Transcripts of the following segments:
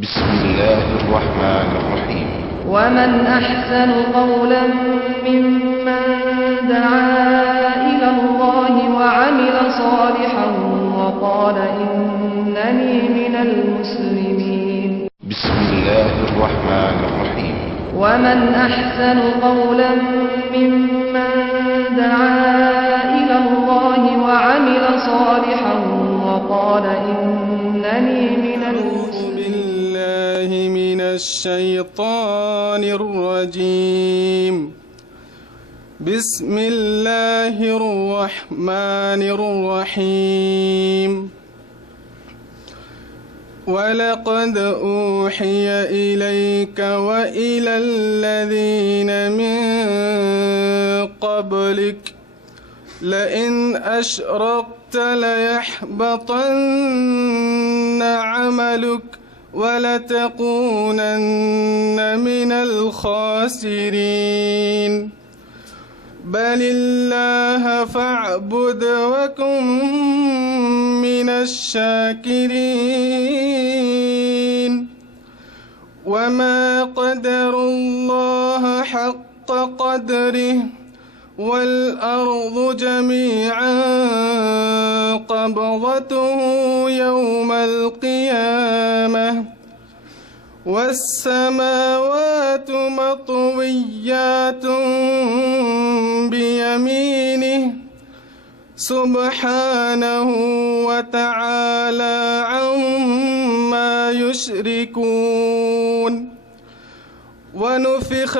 بسم الله الرحمن الرحيم. ومن أحسن قولا ممن دعا إلى الله وعمل صالحا وقال إنني من المسلمين. بسم الله الرحمن الرحيم. ومن أحسن قولا ممن دعا إلى الله وعمل صالحا وقال إنني من المسلمين. بالله من الشيطان الرجيم. بسم الله الرحمن الرحيم. ولقد أوحي إليك وإلى الذين من قبلك لئن أشركت ليحبطن عملك ولتكونن من الخاسرين. بل الله فاعبد وكن من الشاكرين. وما قدر الله حق قدره والأرض جميعا قبضته يوم القيامة والسماوات مطويات بيمينه سبحانه وتعالى عما يشركون. ونفخ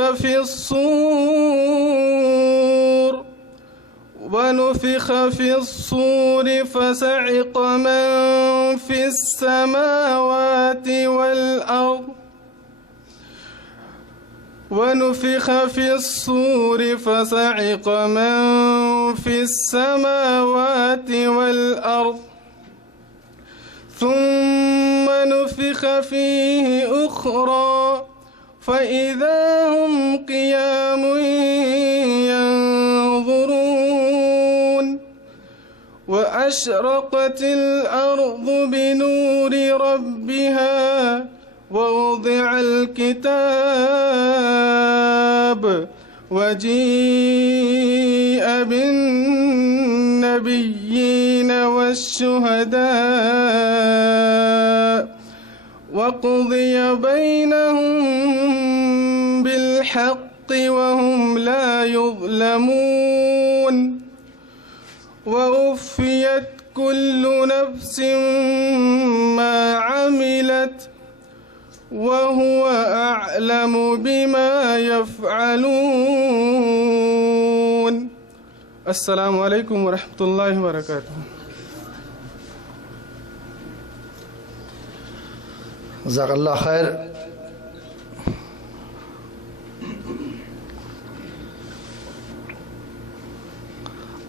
في الصور فصعق من في السماوات والأرض ونفخ في الصور فصعق من في السماوات والأرض ثم نفخ فيه أخرى فإذا هم قيام ينظرون. وأشرقت الأرض بنور ربها ووضع الكتاب وجيء بالنبيين والشهداء وقضي بينهم بالحق وهم لا يظلمون. ووفيت كل نفس ما عملت وهو أعلم بما يفعلون. السلام علیکم ورحمۃ اللہ وبرکاتہ. جزاک اللہ خیر.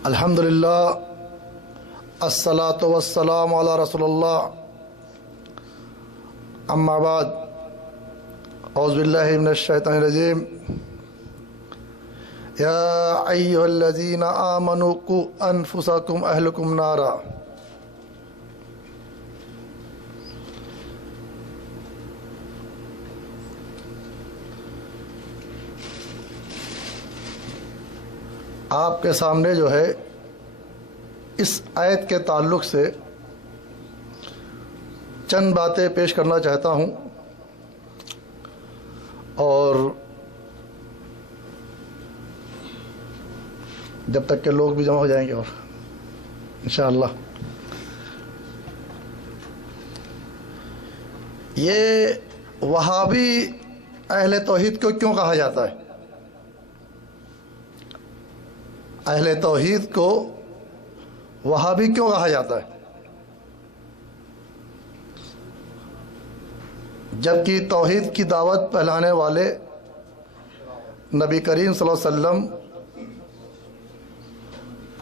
الحمدللہ الصلاۃ والسلام علی رسول اللہ. اما بعد اعوذ باللہ من الشیطان الرجیم. یا ایھا الذین آمنوا قوا انفسکم اہلکم نارا. آپ کے سامنے جو ہے اس آیت کے تعلق سے چند باتیں پیش کرنا چاہتا ہوں اور جب تک کہ لوگ بھی جمع ہو جائیں گے اور انشاءاللہ. یہ وہابی اہل توحید کو کیوں کہا جاتا ہے؟ اہل توحید کو وہابی کیوں کہا جاتا ہے؟ جبکہ توحید کی دعوت پھیلانے والے نبی کریم صلی اللہ علیہ وسلم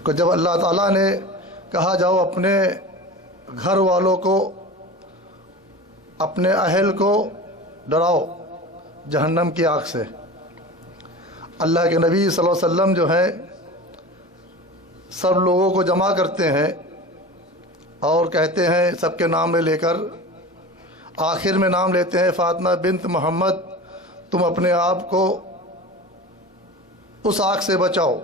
کو جب اللہ تعالیٰ نے کہا جاؤ اپنے گھر والوں کو اپنے اہل کو ڈراؤ جہنم کی آگ سے، اللہ کے نبی صلی اللہ علیہ وسلم جو ہیں سب لوگوں کو جمع کرتے ہیں اور کہتے ہیں سب کے نام لے کر آخر میں نام لیتے ہیں فاطمہ بنت محمد، تم اپنے آپ کو اس آگ سے بچاؤ،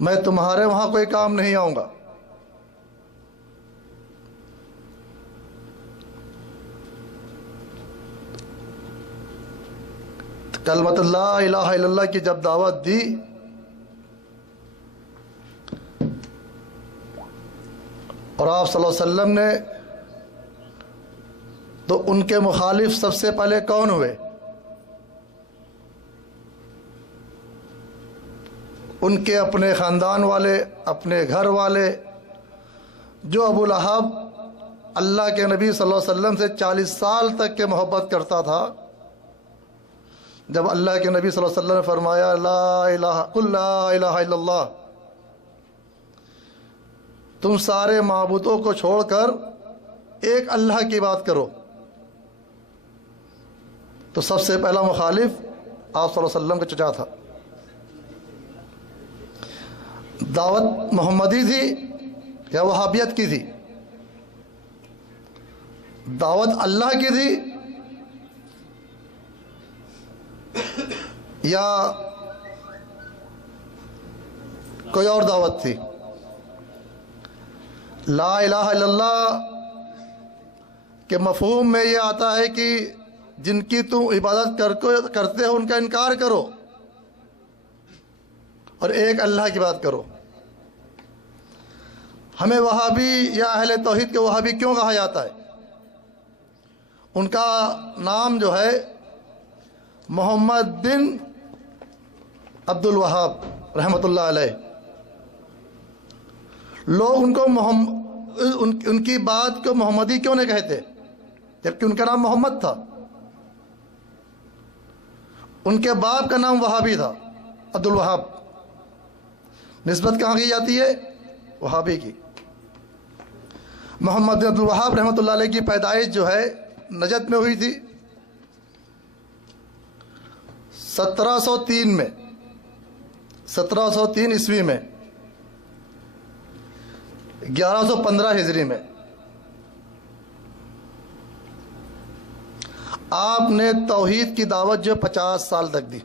میں تمہارے وہاں کوئی کام نہیں آؤں گا۔ کلمۃ لا الہ الا اللہ کی جب دعوت دی اور آپ صلی اللہ علیہ وسلم نے، تو ان کے مخالف سب سے پہلے کون ہوئے؟ ان کے اپنے خاندان والے، اپنے گھر والے۔ جو ابو لہب اللہ کے نبی صلی اللہ علیہ وسلم سے 40 سال تک کے محبت کرتا تھا، جب اللہ کے نبی صلی اللہ علیہ وسلم نے فرمایا قل لا الہ الا اللہ، تم سارے معبودوں کو چھوڑ کر ایک اللہ کی بات کرو، تو سب سے پہلا مخالف آپ صلی اللہ علیہ وسلم کا چچا تھا۔ دعوت محمدی تھی یا وہابیت کی تھی؟ دعوت اللہ کی تھی یا کوئی اور دعوت تھی؟ لا الہ الا اللہ کے مفہوم میں یہ آتا ہے کہ جن کی تم عبادت کرتے ہو ان کا انکار کرو اور ایک اللہ کی بات کرو۔ ہمیں وہابی یا اہل توحید کے وہابی کیوں کہا جاتا ہے؟ ان کا نام جو ہے محمد بن عبد الوہاب رحمۃ اللہ علیہ۔ لوگ ان کو ان کی بات کو محمدی کیوں نہیں کہتے جبکہ ان کا نام محمد تھا؟ ان کے باپ کا نام وہابی تھا، عبد الوہاب۔ نسبت کہاں کی جاتی ہے؟ وہابی کی۔ محمد بن عبد الوہاب رحمۃ اللہ علیہ کی پیدائش جو ہے نجد میں ہوئی تھی 1703 میں، 1703 عیسوی میں، 1115 ہجری میں۔ آپ نے توحید کی دعوت جو 50 سال تک دی،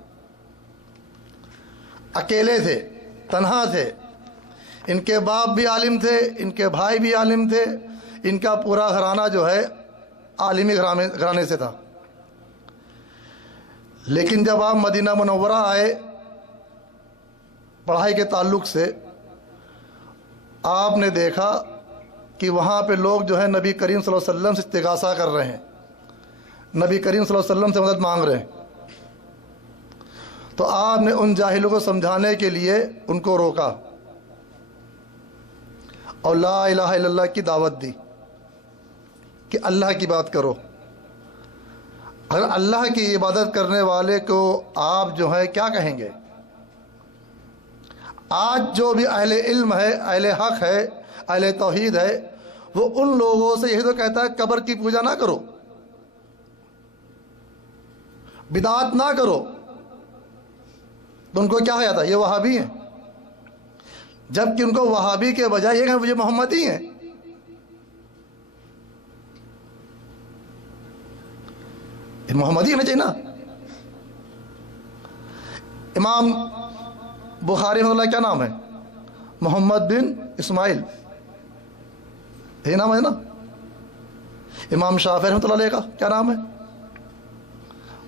اکیلے تھے، تنہا تھے۔ ان کے باپ بھی عالم تھے، ان کے بھائی بھی عالم تھے، ان کا پورا گھرانہ جو ہے عالمی گھرانے سے تھا۔ لیکن جب آپ مدینہ منورہ آئے پڑھائی کے تعلق سے، آپ نے دیکھا کہ وہاں پہ لوگ جو ہے نبی کریم صلی اللہ علیہ وسلم سے استغاثہ کر رہے ہیں، نبی کریم صلی اللہ علیہ وسلم سے مدد مانگ رہے ہیں۔ تو آپ نے ان جاہلوں کو سمجھانے کے لیے ان کو روکا اور لا الہ الا اللہ کی دعوت دی کہ اللہ کی بات کرو۔ اگر اللہ کی عبادت کرنے والے کو آپ جو ہے کیا کہیں گے؟ آج جو بھی اہل علم ہے، اہل حق ہے، اہل توحید ہے، وہ ان لوگوں سے یہی تو کہتا ہے قبر کی پوجا نہ کرو، بدعات نہ کرو، تو ان کو کیا کہا جاتا ہے؟ یہ وہابی ہیں، جبکہ ان کو وہابی کے بجائے یہ کہ یہ محمدی ہیں۔ یہ محمدی ہونا چاہیے نا۔ امام بخاری رحمۃ اللہ کیا نام ہے؟ محمد بن اسماعیل، یہ نام ہے نا۔ امام شافعی رحمۃ اللہ علیہ کا کیا نام ہے؟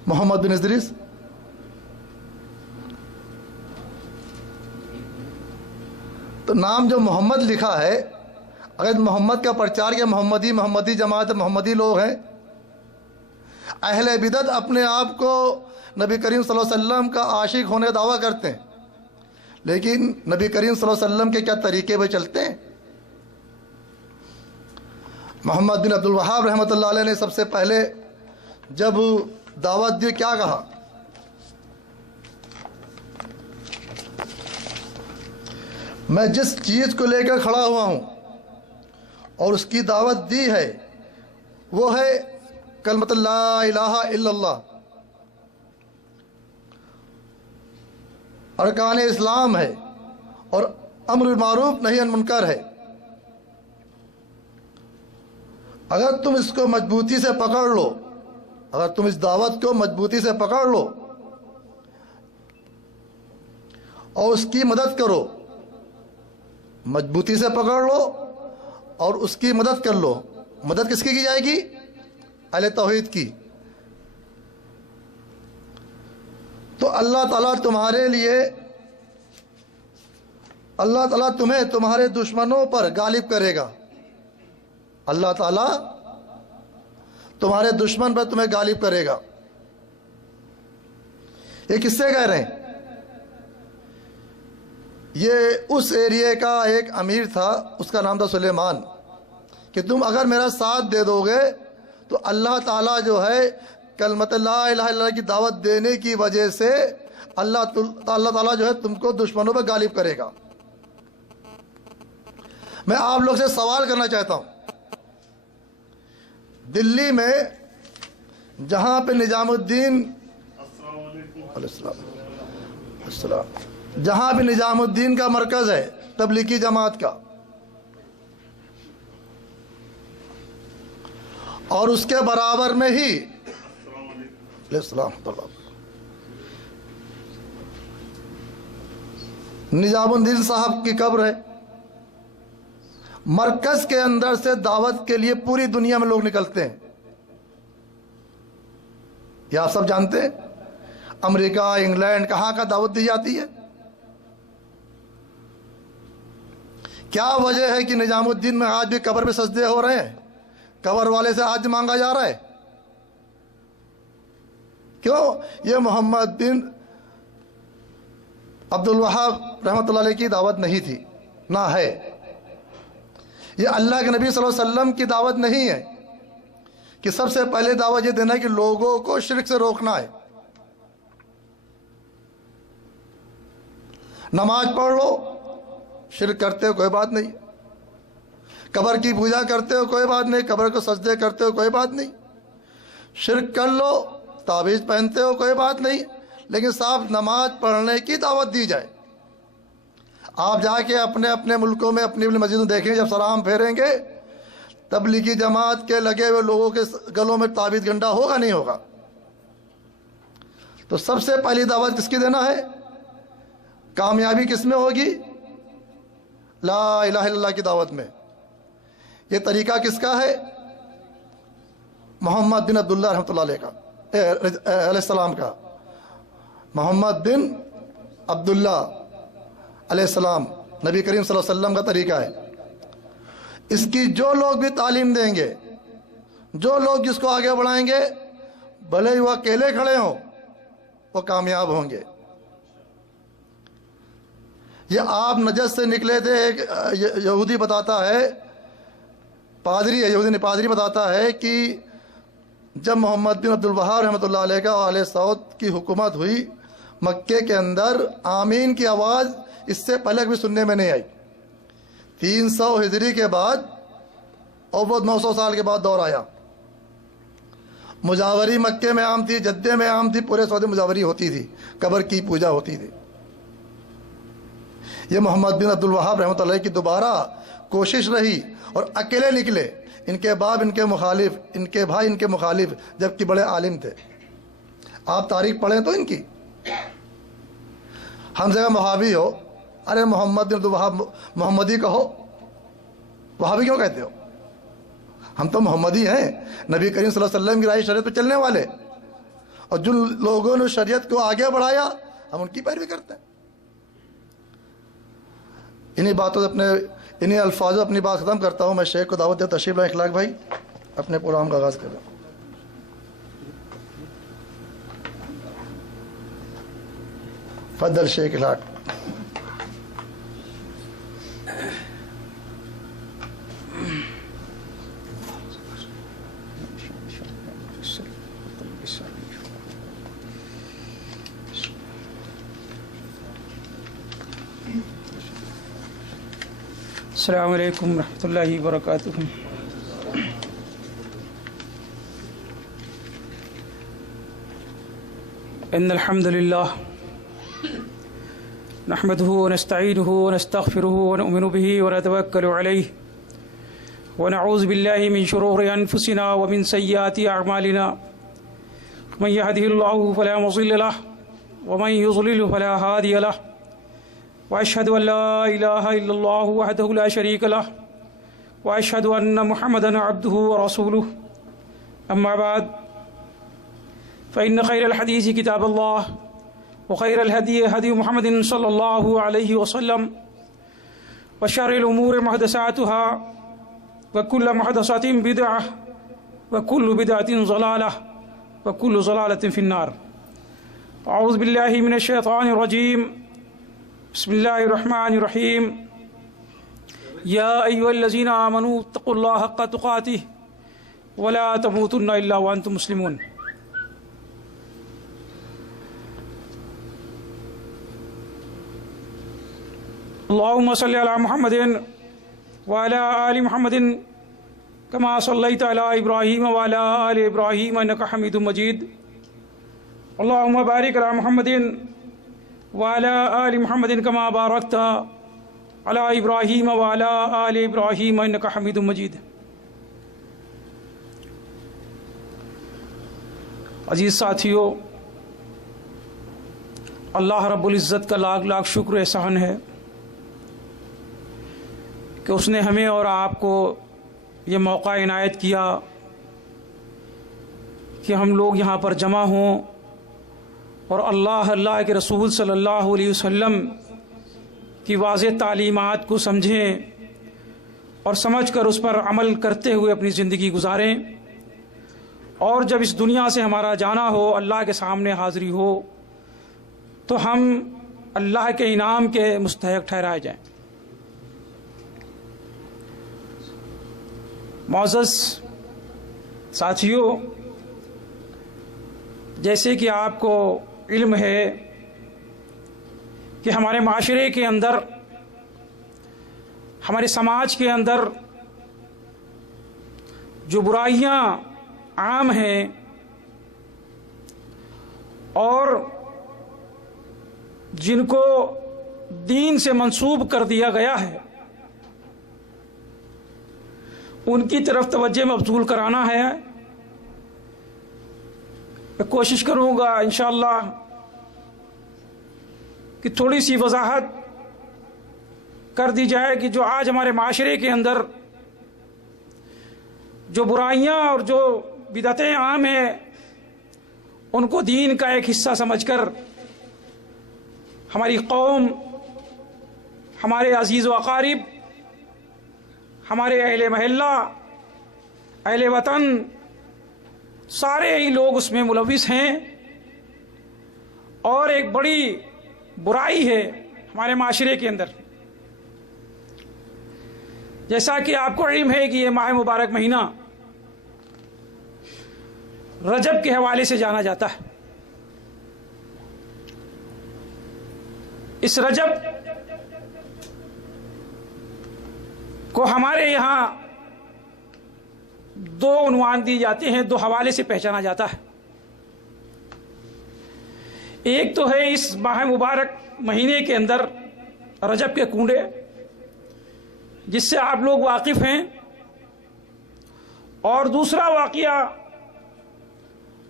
محمد بن ادریس۔ تو نام جو محمد لکھا ہے، اگر محمد کا پرچار کیا محمدی جماعت محمدی لوگ ہیں۔ اہل بدعت اپنے آپ کو نبی کریم صلی اللہ علیہ وسلم کا عاشق ہونے کا دعویٰ کرتے ہیں، لیکن نبی کریم صلی اللہ علیہ وسلم کے کیا طریقے پہ چلتے ہیں؟ محمد بن عبد الوہاب رحمۃ اللہ علیہ نے سب سے پہلے جب دعوت دی کیا کہا؟ میں جس چیز کو لے کر کھڑا ہوا ہوں اور اس کی دعوت دی ہے وہ ہے کلمۃ لا الہ الا اللہ، ارکان اسلام ہے اور امر بالمعروف نہی عن منکر ہے۔ اگر تم اس کو مضبوطی سے پکڑ لو، اگر تم اس دعوت کو مضبوطی سے پکڑ لو اور اس کی مدد کرو، مضبوطی سے پکڑ لو اور اس کی مدد کر لو. مدد کس کی جائے گی؟ اہل توحید کی. تو اللہ تعالیٰ تمہارے لیے، اللہ تعالیٰ تمہیں تمہارے دشمنوں پر غالب کرے گا. اللہ تعالیٰ تمہارے دشمن پر تمہیں غالب کرے گا. یہ کس سے کہہ رہے ہیں؟ یہ اس ایریے کا ایک امیر تھا، اس کا نام تھا سلیمان، کہ تم اگر میرا ساتھ دے دو گے تو اللہ تعالیٰ جو ہے کلمت لا الہ الا اللہ کی دعوت دینے کی وجہ سے اللہ تعالیٰ جو ہے تم کو دشمنوں پر غالب کرے گا. میں آپ لوگ سے سوال کرنا چاہتا ہوں، دلی میں جہاں پہ نظام الدین جہاں پہ نظام الدین کا مرکز ہے تبلیغی جماعت کا، اور اس کے برابر میں ہی نظام الدین صاحب کی قبر ہے. مرکز کے اندر سے دعوت کے لیے پوری دنیا میں لوگ نکلتے ہیں. یہ آپ سب جانتے ہیں، امریکہ، انگلینڈ، کہاں کا دعوت دی جاتی ہے. کیا وجہ ہے کہ نظام الدین میں آج بھی قبر پہ سجدے ہو رہے ہیں، قبر والے سے آج مانگا جا رہا ہے؟ کیوں؟ یہ محمد بن عبد الوہاب رحمۃ اللہ علیہ کی دعوت نہیں تھی، نہ ہے. یہ اللہ کے نبی صلی اللہ علیہ وسلم کی دعوت نہیں ہے کہ سب سے پہلے دعوت یہ دینا ہے کہ لوگوں کو شرک سے روکنا ہے. نماز پڑھ لو، شرک کرتے ہو کوئی بات نہیں. قبر کی پوجا کرتے ہو کوئی بات نہیں، قبر کو سجدے کرتے ہو کوئی بات نہیں. شرک کر لو، تعویذ پہنتے ہو کوئی بات نہیں، لیکن صاحب نماز پڑھنے کی دعوت دی جائے. آپ جا کے اپنے اپنے ملکوں میں اپنی اپنی مسجدوں دیکھیں، جب سلام پھیریں گے تبلیغی جماعت کے لگے ہوئے لوگوں کے گلوں میں تعویذ گنڈا ہوگا نہیں ہوگا؟ تو سب سے پہلی دعوت کس کی دینا ہے؟ کامیابی کس میں ہوگی؟ لا الہ الا اللہ کی دعوت میں. یہ طریقہ کس کا ہے؟ محمد بن عبداللہ رحمۃ اللہ علیہ کا، علیہ السلام کا. محمد بن عبداللہ علیہ السلام، نبی کریم صلی اللہ علیہ وسلم کا طریقہ ہے. اس کی جو لوگ بھی تعلیم دیں گے، جو لوگ جس کو آگے بڑھائیں گے، بھلے ہی وہ اکیلے کھڑے ہوں، وہ کامیاب ہوں گے. یہ آپ نجد سے نکلے تھے، ایک یہودی بتاتا ہے، پادری ہے، یہودی نے پادری بتاتا ہے کہ جب محمد بن عبد الوہاب رحمۃ اللہ علیہ کا آل سعود کی حکومت ہوئی، مکے کے اندر آمین کی آواز اس سے پہلے کبھی سننے میں نہیں آئی. 300 ہجری کے بعد، اور وہ 900 سال کے بعد دور آیا. مجاوری مکے میں عام تھی، جدے میں عام تھی، پورے سعودی مجاوری ہوتی تھی، قبر کی پوجا ہوتی تھی. یہ محمد بن عبد الوہاب رحمۃ اللہ کی دوبارہ کوشش رہی، اور اکیلے نکلے. ان کے باپ ان کے مخالف، ان کے بھائی ان کے مخالف، جبکہ بڑے عالم تھے. آپ تاریخ پڑھیں تو ان کی. ہم جگہ وہابی ہو، ارے محمد بن عبد الوہاب محمدی کہو، وہابی کیوں کہتے ہو؟ ہم تو محمدی ہیں، نبی کریم صلی اللہ علیہ وسلم کی راہ شریعت پہ چلنے والے. اور جن لوگوں نے شریعت کو آگے بڑھایا، ہم ان کی پیروی کرتے ہیں. انہی باتوں سے انہی الفاظوں اپنی بات ختم کرتا ہوں. میں شیخ کو دعوت دے، تشریف لائیں اخلاق بھائی، اپنے پروگرام کا آغاز کریں. فضل شیخ اخلاق. السلام علیکم ورحمۃ اللہ وبرکاتہ. ان الحمد للہ نحمده ونستعینه ونستغفره ونؤمن به ونتوکل علیہ ونعوذ بالله من شرور أنفسنا ومن سيئات أعمالنا من يهده الله فلا مضل له ومن يضلل فلا هادي له وأشهد أن لا إله إلا الله وحده لا شريك له وأشهد أن محمدا عبده ورسوله أما بعد فإن خير الحديث كتاب الله وخير الهدي هدي محمد صلى الله عليه وسلم وشر الأمور محدثاتها وكل محدثة بدعة وكل بدعة ضلالة وكل ضلالة في النار. أعوذ بالله من الشيطان الرجيم. بسم الله الرحمن الرحيم. يا أيها الذين آمنوا اتقوا الله حق تقاته ولا تموتن إلا وأنتم مسلمون. اللهم صل على محمد وعلى آل محمد كما صليت على إبراهيم وعلى آل إبراهيم إنك حميد مجيد. اللهم بارك على محمد وعلى آل محمد كما باركت على إبراهيم وعلى آل إبراهيم إنك حميد مجيد. عزیز ساتھیو، اللہ رب العزت کا لاکھ لاکھ شکر احسان ہے کہ اس نے ہمیں اور آپ کو یہ موقع عنایت کیا کہ ہم لوگ یہاں پر جمع ہوں اور اللہ کے رسول صلی اللہ علیہ وسلم کی واضح تعلیمات کو سمجھیں اور سمجھ کر اس پر عمل کرتے ہوئے اپنی زندگی گزاریں، اور جب اس دنیا سے ہمارا جانا ہو، اللہ کے سامنے حاضری ہو، تو ہم اللہ کے انعام کے مستحق ٹھہرائے جائیں۔ معزز ساتھیو، جیسے کہ آپ کو علم ہے کہ ہمارے معاشرے کے اندر، ہمارے سماج کے اندر جو برائیاں عام ہیں اور جن کو دین سے منسوب کر دیا گیا ہے، ان کی طرف توجہ مبذول کرانا ہے۔ میں کوشش کروں گا انشاءاللہ کہ تھوڑی سی وضاحت کر دی جائے کہ جو آج ہمارے معاشرے کے اندر جو برائیاں اور جو بدعتیں عام ہیں، ان کو دین کا ایک حصہ سمجھ کر ہماری قوم، ہمارے عزیز و اقارب، ہمارے اہل محلہ، اہل وطن، سارے ہی لوگ اس میں ملوث ہیں، اور ایک بڑی برائی ہے ہمارے معاشرے کے اندر۔ جیسا کہ آپ کو علم ہے کہ یہ ماہ مبارک مہینہ رجب کے حوالے سے جانا جاتا ہے۔ اس رجب کو ہمارے یہاں دو عنوان دی جاتے ہیں، دو حوالے سے پہچانا جاتا ہے۔ ایک تو ہے اس ماہ مبارک مہینے کے اندر رجب کے کنڈے، جس سے آپ لوگ واقف ہیں، اور دوسرا واقعہ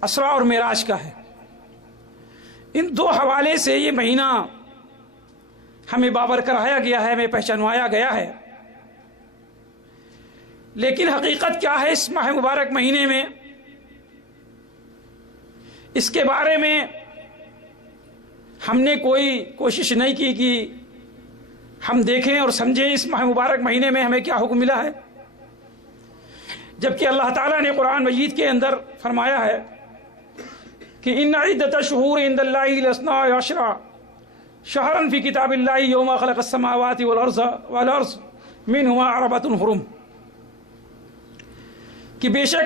اسرا اور معراج کا ہے۔ ان دو حوالے سے یہ مہینہ ہمیں بابر کرایا گیا ہے، ہمیں پہچانوایا گیا ہے۔ لیکن حقیقت کیا ہے اس ماہ مبارک مہینے میں، اس کے بارے میں ہم نے کوئی کوشش نہیں کی کہ ہم دیکھیں اور سمجھیں اس ماہ مبارک مہینے میں ہمیں کیا حکم ملا ہے، جبکہ اللہ تعالیٰ نے قرآن مجید کے اندر فرمایا ہے کہ ان عدت الشہور عند اللہ اثنا عشر شہرا فی کتاب اللہ یوم خلق السماوات والارض منہما اربعۃ حرم، کہ بے شک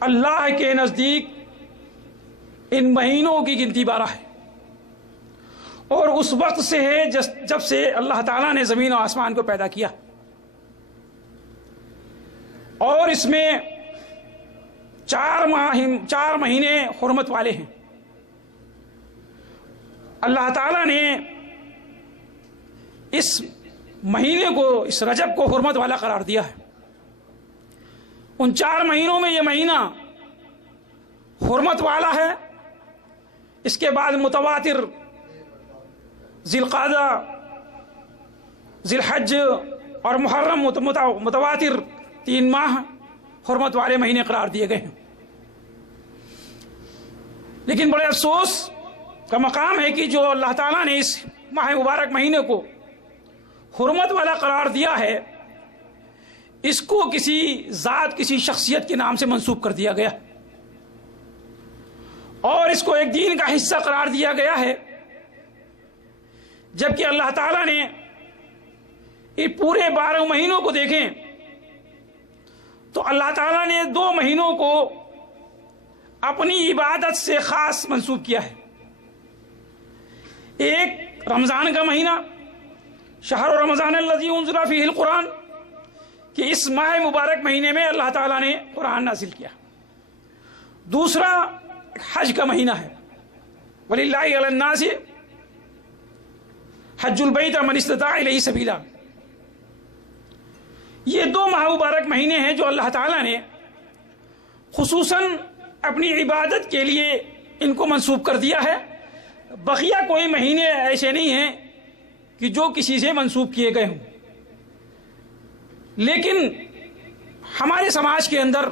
اللہ کے نزدیک ان مہینوں کی گنتی 12 ہے، اور اس وقت سے ہے جب سے اللہ تعالیٰ نے زمین و آسمان کو پیدا کیا، اور اس میں 4 مہینے حرمت والے ہیں۔ اللہ تعالیٰ نے اس مہینے کو، اس رجب کو حرمت والا قرار دیا ہے۔ ان 4 مہینوں میں یہ مہینہ حرمت والا ہے۔ اس کے بعد متواتر ذی القعدہ، ذی الحج اور محرم متواتر 3 ماہ حرمت والے مہینے قرار دیے گئے ہیں۔ لیکن بڑے افسوس کا مقام ہے کہ جو اللہ تعالیٰ نے اس ماہ مبارک مہینے کو حرمت والا قرار دیا ہے، اس کو کسی ذات، کسی شخصیت کے نام سے منسوب کر دیا گیا اور اس کو ایک دین کا حصہ قرار دیا گیا ہے، جبکہ اللہ تعالیٰ نے یہ پورے 12 مہینوں کو دیکھیں تو اللہ تعالیٰ نے 2 مہینوں کو اپنی عبادت سے خاص منسوب کیا ہے۔ ایک رمضان کا مہینہ، شہر رمضان الذی انزل فیہ القرآن، کہ اس ماہ مبارک مہینے میں اللہ تعالیٰ نے قرآن نازل کیا۔ دوسرا حج کا مہینہ ہے، وَلِلَّهِ عَلَى النَّاسِ حج البیت من استطاع الیہ سبیلا۔ یہ 2 ماہ مبارک مہینے ہیں جو اللہ تعالیٰ نے خصوصاً اپنی عبادت کے لیے ان کو منسوب کر دیا ہے۔ بقیہ کوئی مہینے ایسے نہیں ہیں کہ جو کسی سے منسوب کیے گئے ہوں، لیکن ہمارے سماج کے اندر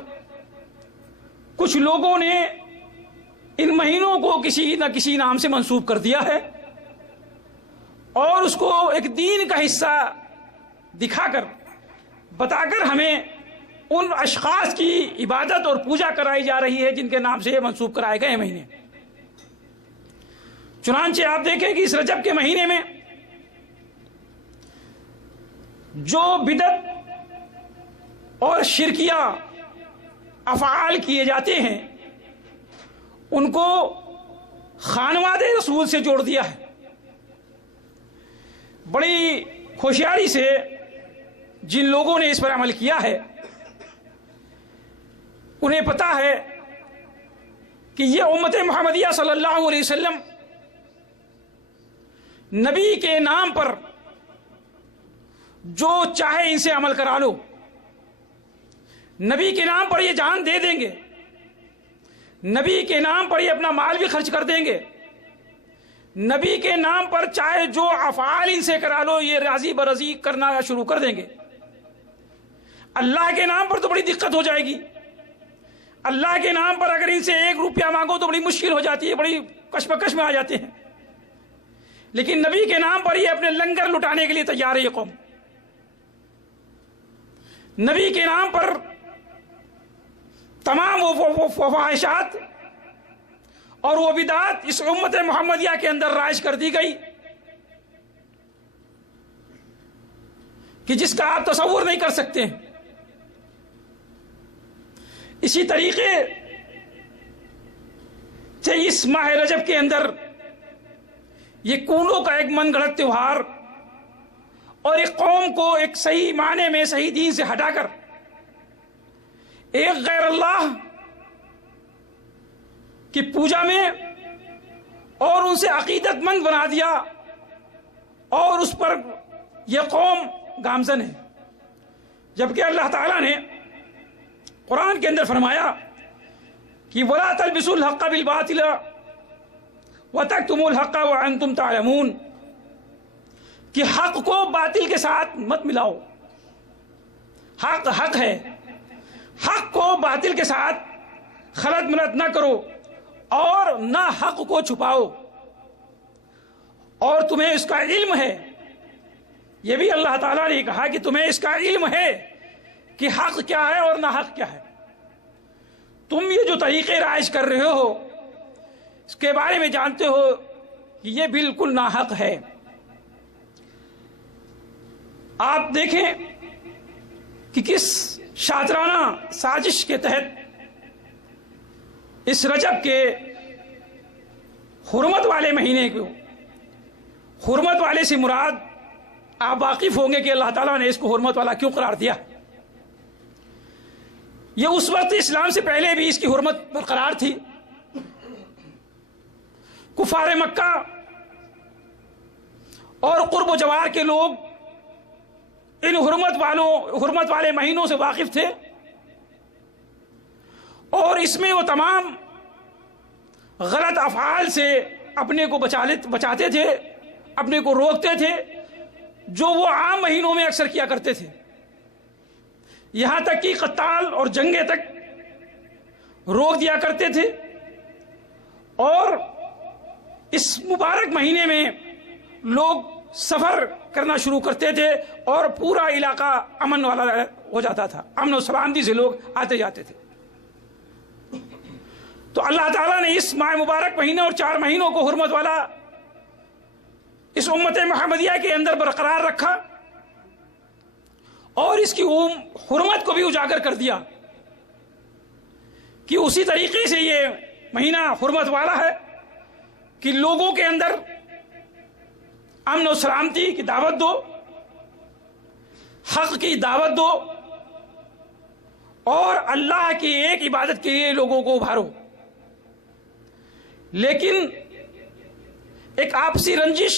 کچھ لوگوں نے ان مہینوں کو کسی نہ کسی نام سے منسوب کر دیا ہے اور اس کو ایک دین کا حصہ دکھا کر، بتا کر ہمیں ان اشخاص کی عبادت اور پوجا کرائی جا رہی ہے جن کے نام سے منسوب کرائے گئے مہینے۔ چنانچہ آپ دیکھیں کہ اس رجب کے مہینے میں جو بدعت اور شرکیہ افعال کیے جاتے ہیں ان کو خانواد رسول سے جوڑ دیا ہے۔ بڑی ہوشیاری سے جن لوگوں نے اس پر عمل کیا ہے انہیں پتا ہے کہ یہ امت محمدیہ صلی اللہ علیہ وسلم نبی کے نام پر جو چاہے ان سے عمل کرا لو، نبی کے نام پر یہ جان دے دیں گے، نبی کے نام پر یہ اپنا مال بھی خرچ کر دیں گے، نبی کے نام پر چاہے جو افعال ان سے کرا لو یہ راضی برضی کرنا شروع کر دیں گے۔ اللہ کے نام پر تو بڑی دقت ہو جائے گی، اللہ کے نام پر اگر ان سے 1 روپیہ مانگو تو بڑی مشکل ہو جاتی ہے، بڑی کشمکش میں آ جاتے ہیں، لیکن نبی کے نام پر یہ اپنے لنگر لٹانے کے لیے تیار ہے۔ یہ قوم نبی کے نام پر تمام وہ فواحشات اور وہ بدعات اس امت محمدیہ کے اندر رائج کر دی گئی کہ جس کا آپ تصور نہیں کر سکتے۔ اسی طریقے سے اس ماہ رجب کے اندر یہ کونوں کا ایک من گھڑت تہوار اور ایک قوم کو ایک صحیح معنی میں صحیح دین سے ہٹا کر ایک غیر اللہ کی پوجا میں اور ان سے عقیدت مند بنا دیا اور اس پر یہ قوم گامزن ہے، جبکہ اللہ تعالیٰ نے قرآن کے اندر فرمایا کہ وَلَا تَلْبِسُوا الْحَقَّ بِالْبَاطِلِ وَتَكْتُمُوا الْحَقَّ وَأَنْتُمْ تَعْلَمُونَ، کہ حق کو باطل کے ساتھ مت ملاؤ۔ حق حق ہے، حق کو باطل کے ساتھ خلط ملط نہ کرو اور نہ حق کو چھپاؤ، اور تمہیں اس کا علم ہے۔ یہ بھی اللہ تعالیٰ نے کہا کہ تمہیں اس کا علم ہے کہ حق کیا ہے اور ناحق کیا ہے۔ تم یہ جو طریقے رائج کر رہے ہو اس کے بارے میں جانتے ہو کہ یہ بالکل ناحق ہے۔ آپ دیکھیں کہ کس شاطرانہ سازش کے تحت اس رجب کے حرمت والے مہینے کو، حرمت والے سے مراد آپ واقف ہوں گے کہ اللہ تعالیٰ نے اس کو حرمت والا کیوں قرار دیا۔ یہ اس وقت اسلام سے پہلے بھی اس کی حرمت برقرار تھی۔ کفار مکہ اور قرب و جوار کے لوگ ان حرمت والے مہینوں سے واقف تھے اور اس میں وہ تمام غلط افعال سے اپنے کو بچاتے تھے، اپنے کو روکتے تھے جو وہ عام مہینوں میں اکثر کیا کرتے تھے، یہاں تک کہ قتال اور جنگیں تک روک دیا کرتے تھے۔ اور اس مبارک مہینے میں لوگ سفر کرنا شروع کرتے تھے اور پورا علاقہ امن والا ہو جاتا تھا، امن و سلامتی سے لوگ آتے جاتے تھے۔ تو اللہ تعالیٰ نے اس ماہ مبارک مہینے اور 4 مہینوں کو حرمت والا اس امت محمدیہ کے اندر برقرار رکھا اور اس کی حرمت کو بھی اجاگر کر دیا کہ اسی طریقے سے یہ مہینہ حرمت والا ہے کہ لوگوں کے اندر امن و سلامتی کی دعوت دو، حق کی دعوت دو اور اللہ کی ایک عبادت کے لیے لوگوں کو ابھارو۔ لیکن ایک آپسی رنجش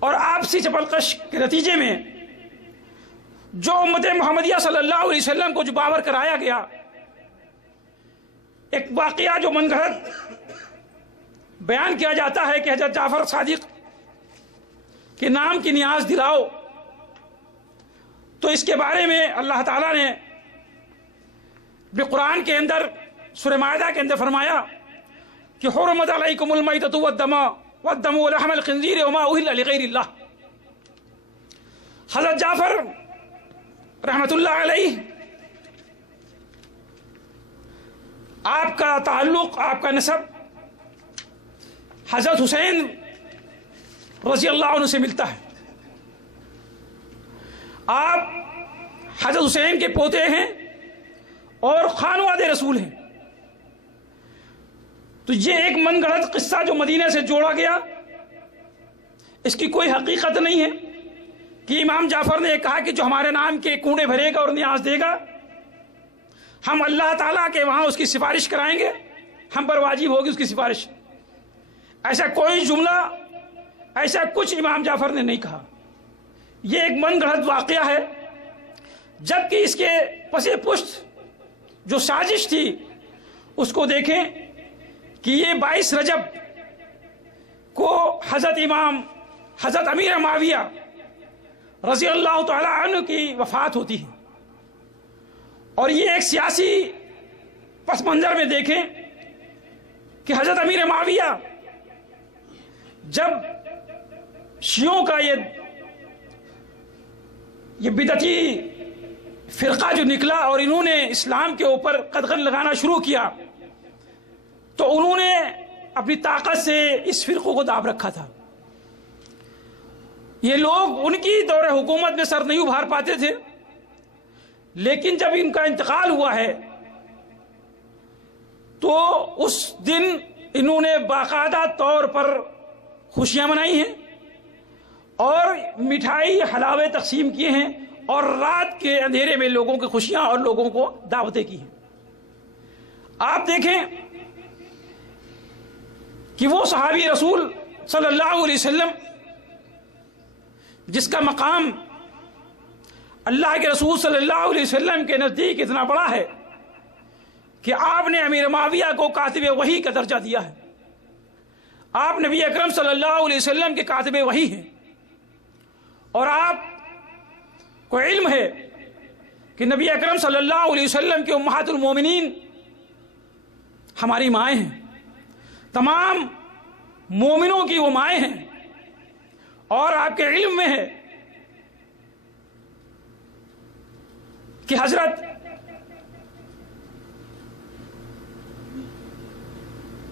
اور آپسی چپلقش کے نتیجے میں جو امت محمدیہ صلی اللہ علیہ وسلم کو جو باور کرایا گیا، ایک واقعہ جو من گھڑت بیان کیا جاتا ہے کہ حضرت جعفر صادق کے نام کی نیاز دلاؤ، تو اس کے بارے میں اللہ تعالیٰ نے قرآن کے اندر سورہ مائدہ کے اندر فرمایا کہ حرمت علیکم المیتۃ والدم ولحم الخنزیر وما اہل لغیر اللہ۔ حضرت جعفر رحمت اللہ علیہ، آپ کا تعلق، آپ کا نسب حضرت حسین رضی اللہ عنہ سے ملتا ہے۔ آپ حضرت حسین کے پوتے ہیں اور خانواد رسول ہیں۔ تو یہ ایک من گھڑت قصہ جو مدینہ سے جوڑا گیا، اس کی کوئی حقیقت نہیں ہے کہ امام جعفر نے کہا کہ جو ہمارے نام کے کنڈے بھرے گا اور نیاز دے گا، ہم اللہ تعالیٰ کے وہاں اس کی سفارش کرائیں گے، ہم پر واجب ہوگی اس کی سفارش۔ ایسا کوئی جملہ، ایسا کچھ امام جعفر نے نہیں کہا۔ یہ ایک من گھڑت واقعہ ہے، جبکہ اس کے پس پشت جو سازش تھی اس کو دیکھیں کہ یہ 22 رجب کو حضرت امیر معاویہ رضی اللہ تعالی عنہ کی وفات ہوتی ہے، اور یہ ایک سیاسی پس منظر میں دیکھیں کہ حضرت امیر معاویہ جب شیعوں کا یہ بدعتی فرقہ جو نکلا اور انہوں نے اسلام کے اوپر قدغن لگانا شروع کیا، تو انہوں نے اپنی طاقت سے اس فرقوں کو داب رکھا تھا۔ یہ لوگ ان کی دور حکومت میں سر نہیں ابھار پاتے تھے، لیکن جب ان کا انتقال ہوا ہے تو اس دن انہوں نے باقاعدہ طور پر خوشیاں منائی ہیں اور مٹھائی حلاوے تقسیم کیے ہیں اور رات کے اندھیرے میں لوگوں کی خوشیاں اور لوگوں کو دعوتیں کی ہیں۔ آپ دیکھیں کہ وہ صحابی رسول صلی اللہ علیہ وسلم جس کا مقام اللہ کے رسول صلی اللہ علیہ وسلم کے نزدیک اتنا بڑا ہے کہ آپ نے امیر معاویہ کو کاتب وحی کا درجہ دیا ہے۔ آپ نبی اکرم صلی اللہ علیہ وسلم کے کاتب وحی ہیں، اور آپ کو علم ہے کہ نبی اکرم صلی اللہ علیہ وسلم کے امہات المومنین ہماری مائیں ہیں، تمام مومنوں کی وہ مائیں ہیں، اور آپ کے علم میں ہے کہ حضرت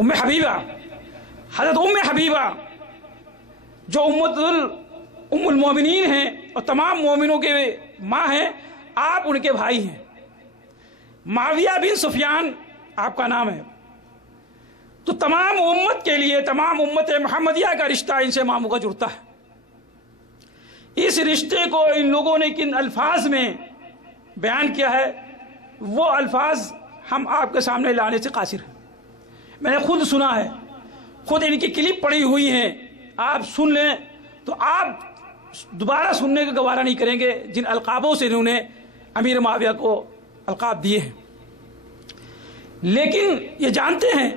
ام حبیبہ جو ام المومنین ہیں اور تمام مومنوں کے ماں ہیں، آپ ان کے بھائی ہیں۔ معاویہ بن سفیان آپ کا نام ہے۔ تو تمام امت کے لیے، تمام امت محمدیہ کا رشتہ ان سے ماموں کا جڑتا ہے۔ اس رشتے کو ان لوگوں نے کن الفاظ میں بیان کیا ہے، وہ الفاظ ہم آپ کے سامنے لانے سے قاصر ہیں۔ میں نے خود سنا ہے، خود ان کی کلپ پڑی ہوئی ہیں، آپ سن لیں تو آپ دوبارہ سننے کا گوارا نہیں کریں گے جن القابوں سے انہوں نے امیر معاویہ کو القاب دیے ہیں۔ لیکن یہ جانتے ہیں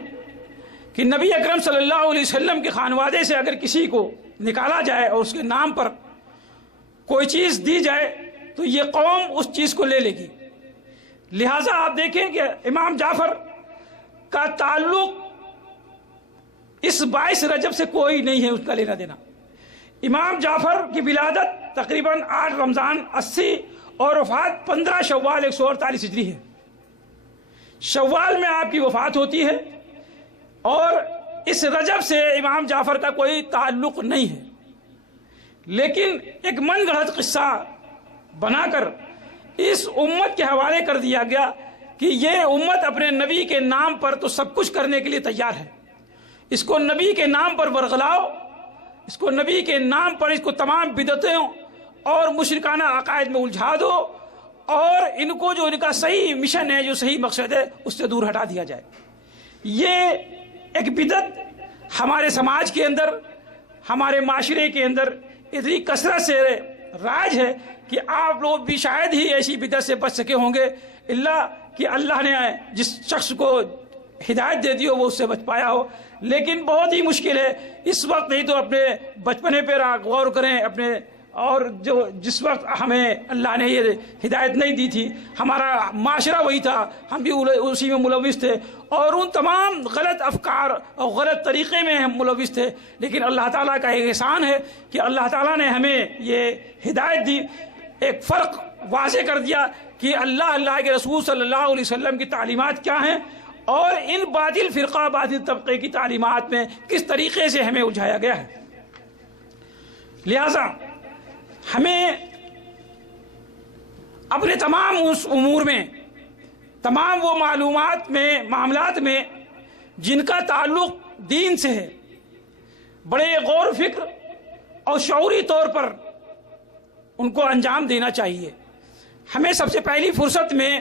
کہ نبی اکرم صلی اللہ علیہ وسلم کے خانوادے سے اگر کسی کو نکالا جائے اور اس کے نام پر کوئی چیز دی جائے تو یہ قوم اس چیز کو لے لے گی۔ لہٰذا آپ دیکھیں کہ امام جعفر کا تعلق اس 22 رجب سے کوئی نہیں ہے، اس کا لینا دینا۔ امام جعفر کی ولادت تقریباً 8 رمضان 80 اور وفات 15 شوال 148 ہجری ہے۔ شوال میں آپ کی وفات ہوتی ہے اور اس رجب سے امام جعفر کا کوئی تعلق نہیں ہے، لیکن ایک من گڑھت قصہ بنا کر اس امت کے حوالے کر دیا گیا کہ یہ امت اپنے نبی کے نام پر تو سب کچھ کرنے کے لیے تیار ہے، اس کو نبی کے نام پر ورغلاؤ، اس کو نبی کے نام پر اس کو تمام بدعتوں اور مشرکانہ عقائد میں الجھا دو اور ان کو جو ان کا صحیح مشن ہے، جو صحیح مقصد ہے، اس سے دور ہٹا دیا جائے۔ یہ ایک بدعت ہمارے سماج کے اندر، ہمارے معاشرے کے اندر اتنی کثرت سے راج ہے کہ آپ لوگ بھی شاید ہی ایسی بدعت سے بچ سکے ہوں گے، اللہ کہ اللہ نے جس شخص کو ہدایت دے دی ہو وہ اس سے بچ پایا ہو، لیکن بہت ہی مشکل ہے۔ اس وقت نہیں تو اپنے بچپنے پہ غور کریں اپنے، اور جس وقت ہمیں اللہ نے یہ ہدایت نہیں دی تھی، ہمارا معاشرہ وہی تھا، ہم بھی اسی میں ملوث تھے اور ان تمام غلط افکار اور غلط طریقے میں ہم ملوث تھے، لیکن اللہ تعالیٰ کا ایک احسان ہے کہ اللہ تعالیٰ نے ہمیں یہ ہدایت دی، ایک فرق واضح کر دیا کہ اللہ کے رسول صلی اللہ علیہ وسلم کی تعلیمات کیا ہیں اور ان باطل فرقہ باطل طبقے کی تعلیمات میں کس طریقے سے ہمیں الجھایا گیا ہے۔ لہذا ہمیں اپنے تمام اس امور میں، تمام وہ معلومات میں، معاملات میں جن کا تعلق دین سے ہے، بڑے غور و فکر اور شعوری طور پر ان کو انجام دینا چاہیے۔ ہمیں سب سے پہلی فرصت میں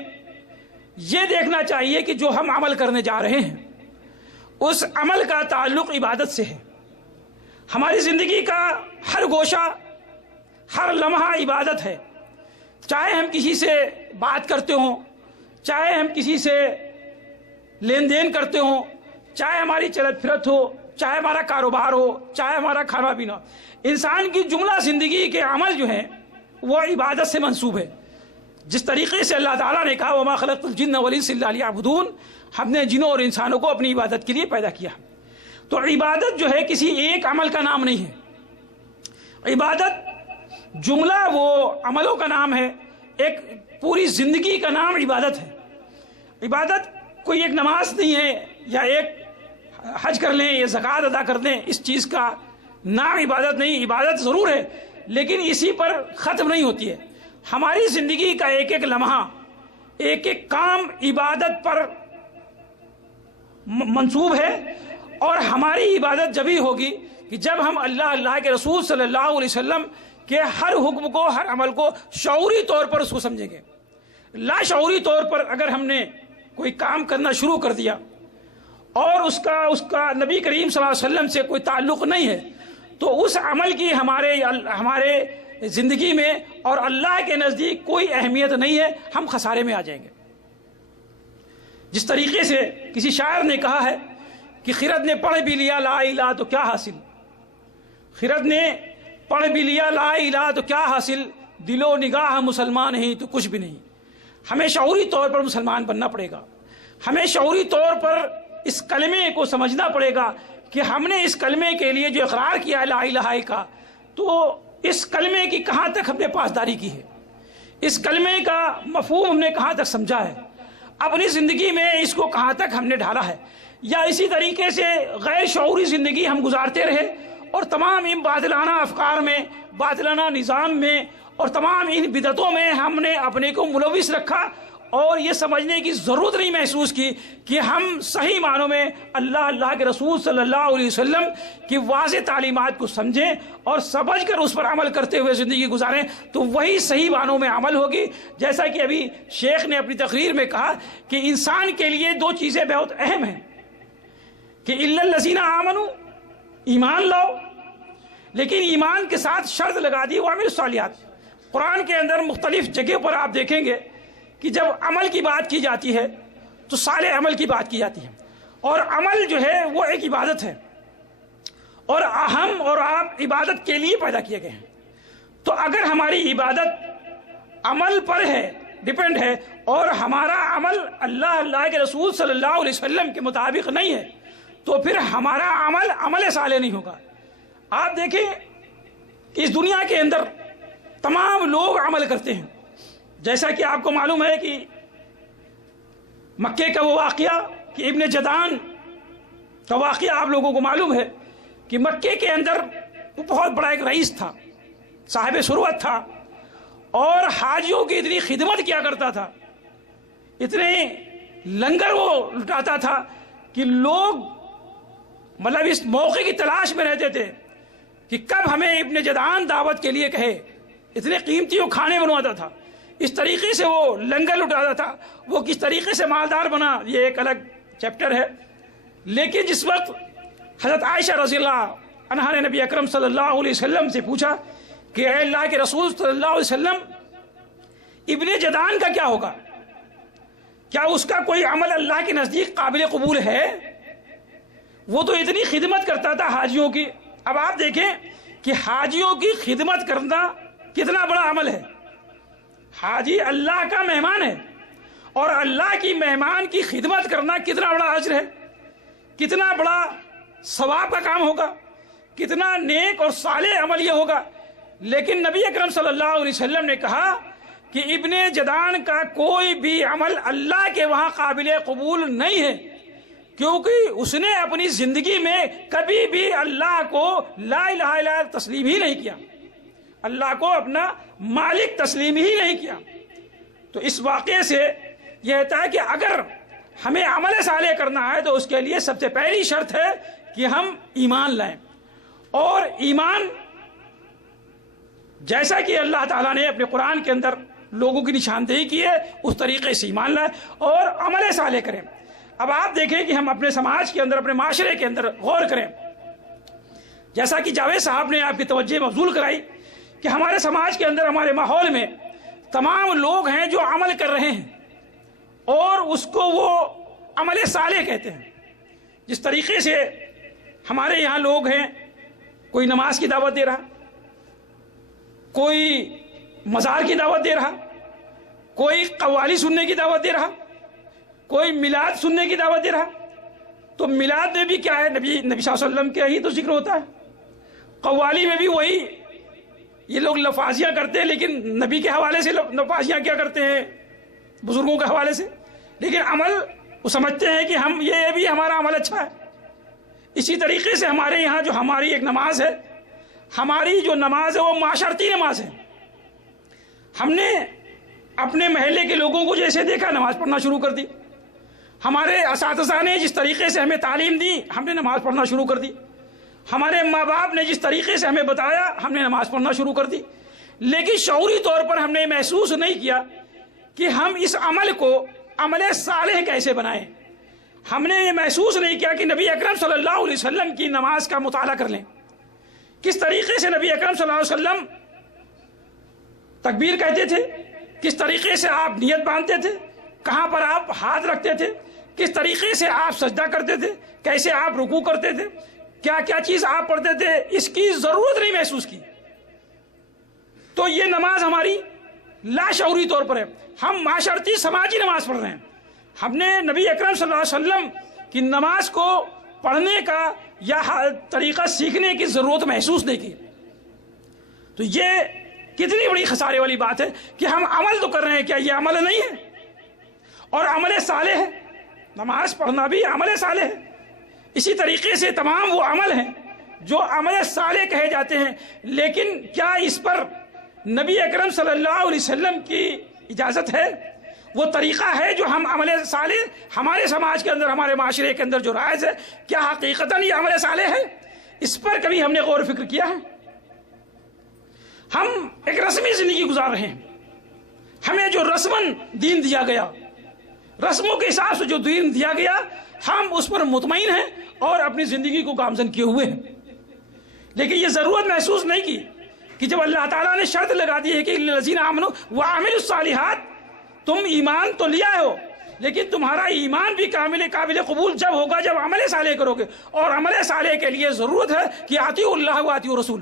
یہ دیکھنا چاہیے کہ جو ہم عمل کرنے جا رہے ہیں اس عمل کا تعلق عبادت سے ہے۔ ہماری زندگی کا ہر گوشہ، ہر لمحہ عبادت ہے، چاہے ہم کسی سے بات کرتے ہوں، چاہے ہم کسی سے لین دین کرتے ہوں، چاہے ہماری چلت پھرت ہو، چاہے ہمارا کاروبار ہو، چاہے ہمارا کھانا پینا، انسان کی جملہ زندگی کے عمل جو ہیں وہ عبادت سے منسوب ہے۔ جس طریقے سے اللہ تعالیٰ نے کہا وَمَا خَلَقْتُ الْجِنَّ وَالْإِنسَ إِلَّا لِيَعْبُدُونَ، ہم نے جنوں اور انسانوں کو اپنی عبادت کے لیے پیدا کیا۔ تو عبادت جو ہے کسی ایک عمل کا نام نہیں ہے، عبادت جملہ وہ عملوں کا نام ہے، ایک پوری زندگی کا نام عبادت ہے۔ عبادت کوئی ایک نماز نہیں ہے یا ایک حج کر لیں یا زکوٰۃ ادا کر دیں، اس چیز کا نام عبادت نہیں۔ عبادت ضرور ہے لیکن اسی پر ختم نہیں ہوتی ہے۔ ہماری زندگی کا ایک ایک لمحہ، ایک ایک کام عبادت پر منسوب ہے، اور ہماری عبادت جبھی ہوگی کہ جب ہم اللہ کے رسول صلی اللہ علیہ وسلم کہ ہر حکم کو، ہر عمل کو شعوری طور پر اس کو سمجھیں گے۔ لا شعوری طور پر اگر ہم نے کوئی کام کرنا شروع کر دیا اور اس کا نبی کریم صلی اللہ علیہ وسلم سے کوئی تعلق نہیں ہے تو اس عمل کی ہمارے زندگی میں اور اللہ کے نزدیک کوئی اہمیت نہیں ہے، ہم خسارے میں آ جائیں گے۔ جس طریقے سے کسی شاعر نے کہا ہے کہ خرد نے پڑھ بھی لیا لا الہ تو کیا حاصل، خرد نے پڑھ بھی لیا لا الہ تو کیا حاصل، دل و نگاہ مسلمان ہی تو کچھ بھی نہیں۔ ہمیں شعوری طور پر مسلمان بننا پڑے گا، ہمیں شعوری طور پر اس کلمے کو سمجھنا پڑے گا کہ ہم نے اس کلمے کے لیے جو اقرار کیا ہے لا الہ کا، تو اس کلمے کی کہاں تک ہم نے پاسداری کی ہے، اس کلمے کا مفہوم ہم نے کہاں تک سمجھا ہے، اپنی زندگی میں اس کو کہاں تک ہم نے ڈھالا ہے، یا اسی طریقے سے غیر شعوری زندگی ہم گزارتے رہے اور تمام ان باطلانہ افکار میں، باطلانہ نظام میں اور تمام ان بدعتوں میں ہم نے اپنے کو ملوث رکھا اور یہ سمجھنے کی ضرورت نہیں محسوس کی کہ ہم صحیح معنوں میں اللہ کے رسول صلی اللہ علیہ وسلم کی واضح تعلیمات کو سمجھیں اور سمجھ کر اس پر عمل کرتے ہوئے زندگی گزاریں، تو وہی صحیح معنوں میں عمل ہوگی۔ جیسا کہ ابھی شیخ نے اپنی تقریر میں کہا کہ انسان کے لیے دو چیزیں بہت اہم ہیں کہ الا الذین آمنوا، ایمان لاؤ، لیکن ایمان کے ساتھ شرط لگا دی وعمل الصالحات۔ قرآن کے اندر مختلف جگہ پر آپ دیکھیں گے کہ جب عمل کی بات کی جاتی ہے تو صالح عمل کی بات کی جاتی ہے، اور عمل جو ہے وہ ایک عبادت ہے، اور ہم اور آپ عبادت کے لیے پیدا کیے گئے ہیں۔ تو اگر ہماری عبادت عمل پر ہے، ڈیپینڈ ہے، اور ہمارا عمل اللہ کے رسول صلی اللہ علیہ وسلم کے مطابق نہیں ہے، تو پھر ہمارا عمل صالح نہیں ہوگا۔ آپ دیکھیں کہ اس دنیا کے اندر تمام لوگ عمل کرتے ہیں، جیسا کہ آپ کو معلوم ہے کہ مکے کا وہ واقعہ، کہ ابن جدعان کا واقعہ آپ لوگوں کو معلوم ہے کہ مکے کے اندر وہ بہت بڑا ایک رئیس تھا، صاحب ثروت تھا، اور حاجیوں کی اتنی خدمت کیا کرتا تھا، اتنے لنگر وہ لٹاتا تھا کہ لوگ مطلب اس موقع کی تلاش میں رہتے تھے کہ کب ہمیں ابن جدعان دعوت کے لیے کہے۔ اتنے قیمتی وہ کھانے بنواتا تھا، اس طریقے سے وہ لنگر لٹاتا تھا، وہ کس طریقے سے مالدار بنا یہ ایک الگ چیپٹر ہے۔ لیکن جس وقت حضرت عائشہ رضی اللہ عنہا نے نبی اکرم صلی اللہ علیہ وسلم سے پوچھا کہ اے اللہ کے رسول صلی اللہ علیہ وسلم، ابن جدعان کا کیا ہوگا؟ کیا اس کا کوئی عمل اللہ کے نزدیک قابل قبول ہے؟ وہ تو اتنی خدمت کرتا تھا حاجیوں کی۔ اب آپ دیکھیں کہ حاجیوں کی خدمت کرنا کتنا بڑا عمل ہے۔ حاجی اللہ کا مہمان ہے، اور اللہ کی مہمان کی خدمت کرنا کتنا بڑا اجر ہے، کتنا بڑا ثواب کا کام ہوگا، کتنا نیک اور صالح عمل یہ ہوگا۔ لیکن نبی اکرم صلی اللہ علیہ وسلم نے کہا کہ ابن جدعان کا کوئی بھی عمل اللہ کے وہاں قابل قبول نہیں ہے، کیونکہ اس نے اپنی زندگی میں کبھی بھی اللہ کو لا الہ الا اللہ تسلیم ہی نہیں کیا، اللہ کو اپنا مالک تسلیم ہی نہیں کیا۔ تو اس واقعے سے یہ ہوتا ہے کہ اگر ہمیں عمل صالح کرنا ہے تو اس کے لیے سب سے پہلی شرط ہے کہ ہم ایمان لائیں، اور ایمان جیسا کہ اللہ تعالیٰ نے اپنے قرآن کے اندر لوگوں کی نشاندہی کی ہے اس طریقے سے ایمان لائیں اور عمل صالح کریں۔ اب آپ دیکھیں کہ ہم اپنے سماج کے اندر، اپنے معاشرے کے اندر غور کریں، جیسا کہ جاوید صاحب نے آپ کی توجہ مبذول کرائی کہ ہمارے سماج کے اندر، ہمارے ماحول میں تمام لوگ ہیں جو عمل کر رہے ہیں اور اس کو وہ عمل صالح کہتے ہیں۔ جس طریقے سے ہمارے یہاں لوگ ہیں، کوئی نماز کی دعوت دے رہا، کوئی مزار کی دعوت دے رہا، کوئی قوالی سننے کی دعوت دے رہا، کوئی میلاد سننے کی دعوت دے رہا۔ تو میلاد میں بھی کیا ہے؟ نبی صلی اللہ علیہ وسلم کا ہی تو ذکر ہوتا ہے۔ قوالی میں بھی وہی، یہ لوگ لفاظیاں کرتے ہیں لیکن نبی کے حوالے سے لفاظیاں کیا کرتے ہیں؟ بزرگوں کے حوالے سے۔ لیکن عمل وہ سمجھتے ہیں کہ ہم یہ بھی ہمارا عمل اچھا ہے۔ اسی طریقے سے ہمارے یہاں جو ہماری ایک نماز ہے، ہماری جو نماز ہے وہ معاشرتی نماز ہے۔ ہم نے اپنے محلے کے لوگوں کو جیسے دیکھا نماز پڑھنا شروع کر دی، ہمارے اساتذہ نے جس طریقے سے ہمیں تعلیم دی ہم نے نماز پڑھنا شروع کر دی، ہمارے ماں باپ نے جس طریقے سے ہمیں بتایا ہم نے نماز پڑھنا شروع کر دی۔ لیکن شعوری طور پر ہم نے محسوس نہیں کیا کہ ہم اس عمل کو عمل صالح کیسے بنائیں۔ ہم نے یہ محسوس نہیں کیا کہ نبی اکرم صلی اللہ علیہ وسلم کی نماز کا مطالعہ کر لیں، کس طریقے سے نبی اکرم صلی اللہ علیہ وسلم تکبیر کہتے تھے، کس طریقے سے آپ نیت باندھتے تھے، کہاں پر آپ ہاتھ رکھتے تھے، کس طریقے سے آپ سجدہ کرتے تھے، کیسے آپ رکوع کرتے تھے، کیا کیا چیز آپ پڑھتے تھے، اس کی ضرورت نہیں محسوس کی۔ تو یہ نماز ہماری لاشعوری طور پر ہے، ہم معاشرتی سماجی نماز پڑھ رہے ہیں۔ ہم نے نبی اکرم صلی اللہ علیہ وسلم کی نماز کو پڑھنے کا یا طریقہ سیکھنے کی ضرورت محسوس نہیں کی۔ تو یہ کتنی بڑی خسارے والی بات ہے کہ ہم عمل تو کر رہے ہیں، کیا یہ عمل نہیں ہے؟ اور عمل صالح ہے، نماز پڑھنا بھی عمل صالح ہے۔ اسی طریقے سے تمام وہ عمل ہیں جو عمل صالح کہے جاتے ہیں، لیکن کیا اس پر نبی اکرم صلی اللہ علیہ وسلم کی اجازت ہے؟ وہ طریقہ ہے جو ہم عمل صالح ہمارے سماج کے اندر، ہمارے معاشرے کے اندر جو رائج ہے، کیا حقیقتاً یہ عمل صالح ہے؟ اس پر کبھی ہم نے غور و فکر کیا ہے؟ ہم ایک رسمی زندگی گزار رہے ہیں، ہمیں جو رسماً دین دیا گیا، رسموں کے حساب سے جو دین دیا گیا، ہم اس پر مطمئن ہیں اور اپنی زندگی کو گامزن کیے ہوئے ہیں۔ لیکن یہ ضرورت محسوس نہیں کی کہ جب اللہ تعالیٰ نے شرط لگا دی ہے کہ الذین آمنوا وعملوا الصالحات، تم ایمان تو لیا ہو لیکن تمہارا ایمان بھی قابل قبول جب ہوگا جب عمل صالح کرو گے، اور عمل صالح کے لیے ضرورت ہے کہ اطیعوا اللہ واطیعوا الرسول۔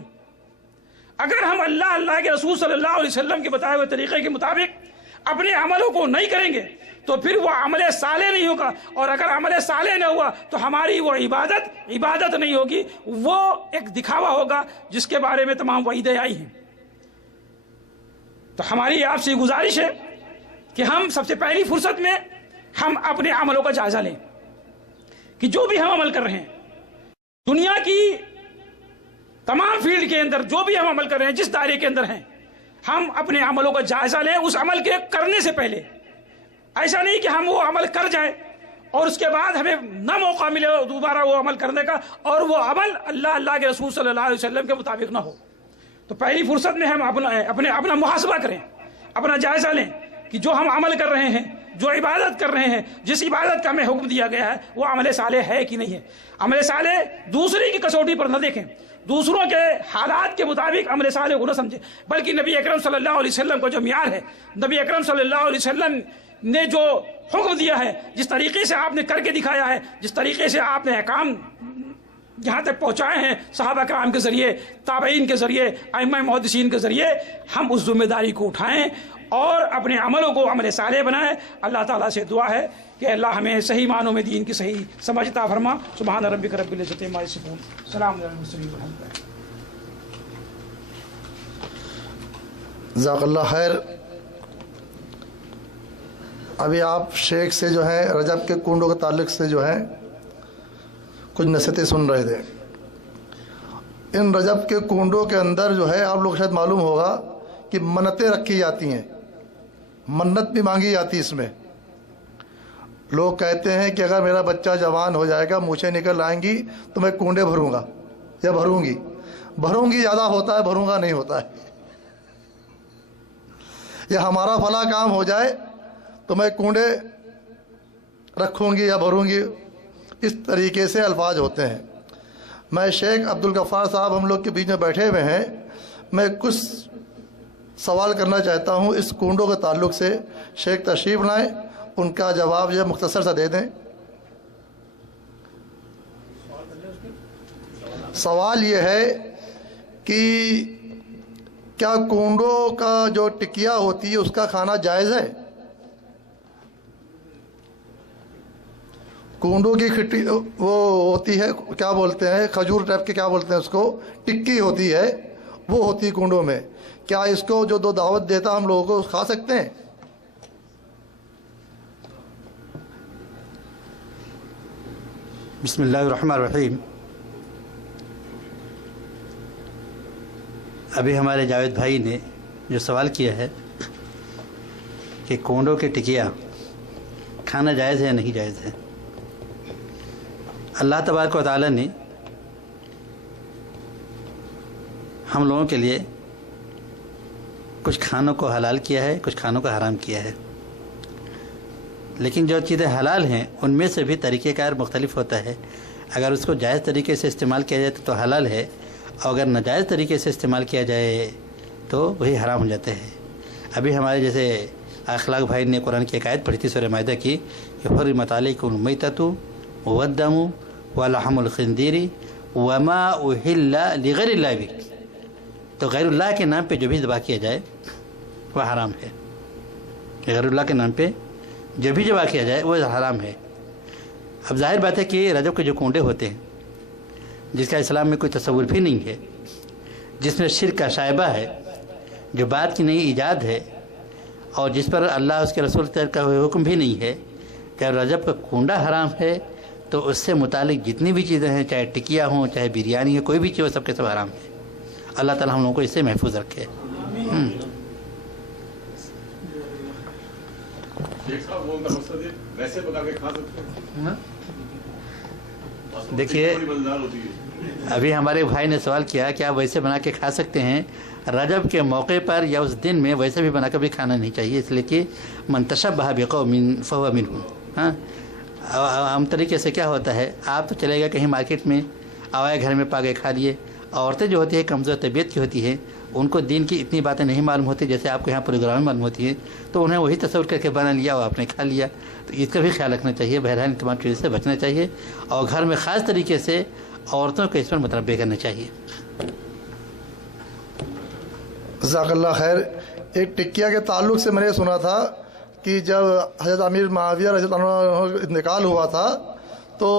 اگر ہم اللہ کے رسول صلی اللہ علیہ وسلم کے بتائے ہوئے طریقے کے مطابق اپنے عملوں کو نہیں کریں گے تو پھر وہ عمل صالح نہیں ہوگا، اور اگر عمل صالح نہ ہوا تو ہماری وہ عبادت نہیں ہوگی، وہ ایک دکھاوا ہوگا جس کے بارے میں تمام وعیدیں آئی ہیں۔ تو ہماری آپ سے گزارش ہے کہ ہم سب سے پہلی فرصت میں ہم اپنے عملوں کا جائزہ لیں کہ جو بھی ہم عمل کر رہے ہیں دنیا کی تمام فیلڈ کے اندر، جو بھی ہم عمل کر رہے ہیں جس دائرے کے اندر ہیں، ہم اپنے عملوں کا جائزہ لیں اس عمل کے کرنے سے پہلے۔ ایسا نہیں کہ ہم وہ عمل کر جائیں اور اس کے بعد ہمیں نہ موقع ملے دوبارہ وہ عمل کرنے کا، اور وہ عمل اللہ کے رسول صلی اللہ علیہ وسلم کے مطابق نہ ہو۔ تو پہلی فرصت میں ہم اپنا محاسبہ کریں، اپنا جائزہ لیں کہ جو ہم عمل کر رہے ہیں، جو عبادت کر رہے ہیں، جس عبادت کا ہمیں حکم دیا گیا ہے وہ عمل صالح ہے کہ نہیں ہے۔ عمل صالح دوسرے کی کسوٹی پر نہ دیکھیں، دوسروں کے حالات کے مطابق عمل صالح کو نہ سمجھیں، بلکہ نبی اکرم صلی اللہ علیہ وسلم کا جو معیار ہے، نبی اکرم صلی اللہ علیہ وسلم نے جو حکم دیا ہے، جس طریقے سے آپ نے کر کے دکھایا ہے، جس طریقے سے آپ نے احکام یہاں تک پہنچائے ہیں صحابہ کرام کے ذریعے، تابعین کے ذریعے، ائمہ محدثین کے ذریعے، ہم اس ذمہ داری کو اٹھائیں اور اپنے عملوں کو عمل صالح بنائیں۔ اللہ تعالیٰ سے دعا ہے کہ اللہ ہمیں صحیح معنوں میں دین کی صحیح سمجھ عطا فرما۔ سبحان ربک رب العزت عما یصفون، سلام علی المرسلین والحمد للہ۔ جزاک اللہ خیر۔ ابھی آپ شیخ سے جو ہے رجب کے کنڈوں کے تعلق سے جو ہے کچھ نصیحتیں سن رہے تھے۔ ان رجب کے کنڈوں کے اندر جو ہے آپ لوگ شاید معلوم ہوگا کہ منتیں رکھی جاتی ہیں، منت بھی مانگی جاتی اس میں۔ لوگ کہتے ہیں کہ اگر میرا بچہ جوان ہو جائے گا، مونچھیں نکل آئیں گی تو میں کنڈے بھروں گا یا بھروں گی۔ بھروں گی زیادہ ہوتا ہے، بھروں گا نہیں ہوتا ہے۔ یا ہمارا فلاں کام ہو جائے تو میں کنڈے رکھوں گی یا بھروں گی، اس طریقے سے الفاظ ہوتے ہیں۔ میں شیخ عبدالغفار صاحب ہم لوگ کے بیچ میں بیٹھے ہوئے ہیں، میں کچھ سوال کرنا چاہتا ہوں اس کنڈوں کے تعلق سے۔ شیخ تشریف لائیں، ان کا جواب یہ مختصر سا دے دیں۔ سوال یہ ہے کہ کیا کنڈوں کا جو ٹکیا ہوتی ہے اس کا کھانا جائز ہے؟ کنڈوں کی کھٹی وہ ہوتی ہے، کیا بولتے ہیں، کھجور ٹائپ کے کیا بولتے ہیں اس کو، ٹکی ہوتی ہے، وہ ہوتی ہے کنڈوں میں۔ کیا اس کو جو دعوت دیتا ہم لوگوں کو کھا سکتے ہیں؟ بسم اللہ الرحمن الرحیم۔ ابھی ہمارے جاوید بھائی نے جو سوال کیا ہے کہ کونڈوں کے ٹکیا کھانا جائز ہے یا نہیں جائز ہے، اللہ تبارک و تعالیٰ نے ہم لوگوں کے لیے کچھ کھانوں کو حلال کیا ہے، کچھ کھانوں کو حرام کیا ہے، لیکن جو چیزیں حلال ہیں ان میں سے بھی طریقہ کار مختلف ہوتا ہے۔ اگر اس کو جائز طریقے سے استعمال کیا جائے تو حلال ہے، اور اگر ناجائز طریقے سے استعمال کیا جائے تو وہی حرام ہو جاتا ہے۔ ابھی ہمارے جیسے اخلاق بھائی نے قرآن کی ایک آیت پڑھی تھی سورہ مائدہ کی کہ حرمت علیکم المیتۃ والدم ولحم الخنزیر وما اہل لغیر اللہ بہ، تو غیر اللہ کے نام پہ جو بھی ذبح کیا جائے وہ حرام ہے۔ غیر اللہ کے نام پہ جو بھی ذبح کیا جائے وہ حرام ہے۔ اب ظاہر بات ہے کہ رجب کے جو کنڈے ہوتے ہیں جس کا اسلام میں کوئی تصور بھی نہیں ہے، جس میں شرک کا شائبہ ہے، جو بات کی نئی ایجاد ہے، اور جس پر اللہ اس کے رسول کا حکم بھی نہیں ہے کہ رجب کا کنڈا حرام ہے، تو اس سے متعلق جتنی بھی چیزیں ہیں، چاہے ٹکیا ہوں، چاہے بریانی ہے، کوئی بھی چیز ہو، سب کے سب حرام ہے۔ اللہ تعالیٰ ہم لوگوں کو اس سے محفوظ رکھے۔ دیکھیے ابھی ہمارے بھائی نے سوال کیا کہ آپ ویسے بنا کے کھا سکتے ہیں۔ رجب کے موقع پر یا اس دن میں ویسے بھی بنا کر بھی کھانا نہیں چاہیے، اس لیے کہ من تشبہ بقوم فہو منہم۔ ہاں، عام طریقے سے کیا ہوتا ہے، آپ تو چلے گئے کہیں مارکیٹ میں، آوائے گھر میں پا گئے کھا لیے، عورتیں جو ہوتی ہیں کمزور طبیعت کی ہوتی ہیں، ان کو دین کی اتنی باتیں نہیں معلوم ہوتی جیسے آپ کو یہاں پروگرام میں معلوم ہوتی ہیں، تو انہیں وہی تصور کر کے بنا لیا اور آپ نے کھا لیا. تو اس کا بھی خیال رکھنا چاہیے. بہرحال ان تمام چیزوں سے بچنا چاہیے اور گھر میں خاص طریقے سے عورتوں کو اس پر متنبع کرنا چاہیے. جزاک اللہ خیر. ایک ٹکیا کے تعلق سے میں نے سنا تھا کہ جب حضرت امیر معاویہ رضی اللہ عنہ انتقال ہوا تھا تو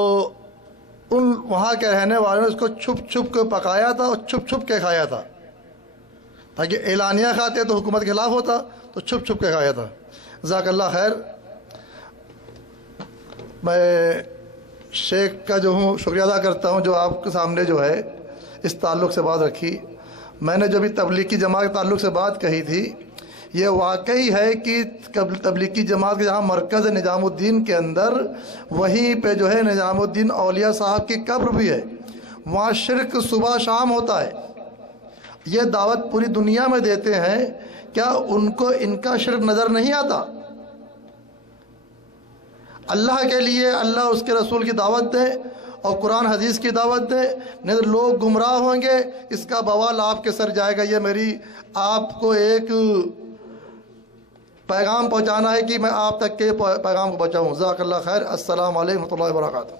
ان وہاں کے رہنے والوں نے اس کو چھپ چھپ کے پکایا تھا اور چھپ چھپ کے کھایا تھا، تاکہ اعلانیہ کھاتے تو حکومت کے خلاف ہوتا، تو چھپ چھپ کے کھایا تھا. جزاک اللہ خیر. میں شیخ کا جو ہوں شکریہ ادا کرتا ہوں جو آپ کے سامنے جو ہے اس تعلق سے بات رکھی. میں نے جو بھی تبلیغی جماعت کے تعلق سے بات کہی تھی، یہ واقعی ہے کہ تبلیغی جماعت کے جہاں مرکز نظام الدین کے اندر، وہیں پہ جو ہے نظام الدین اولیاء صاحب کی قبر بھی ہے. وہاں شرک صبح شام ہوتا ہے. یہ دعوت پوری دنیا میں دیتے ہیں، کیا ان کو ان کا شرک نظر نہیں آتا؟ اللہ کے لیے اللہ اس کے رسول کی دعوت دے اور قرآن حدیث کی دعوت دے، نہیں تو لوگ گمراہ ہوں گے. اس کا بوال آپ کے سر جائے گا. یہ میری آپ کو ایک پیغام پہنچانا ہے کہ میں آپ تک کے پیغام کو پہنچاؤں. جزاک اللہ خیر. السلام علیکم و رحمۃ اللہ وبرکاتہ.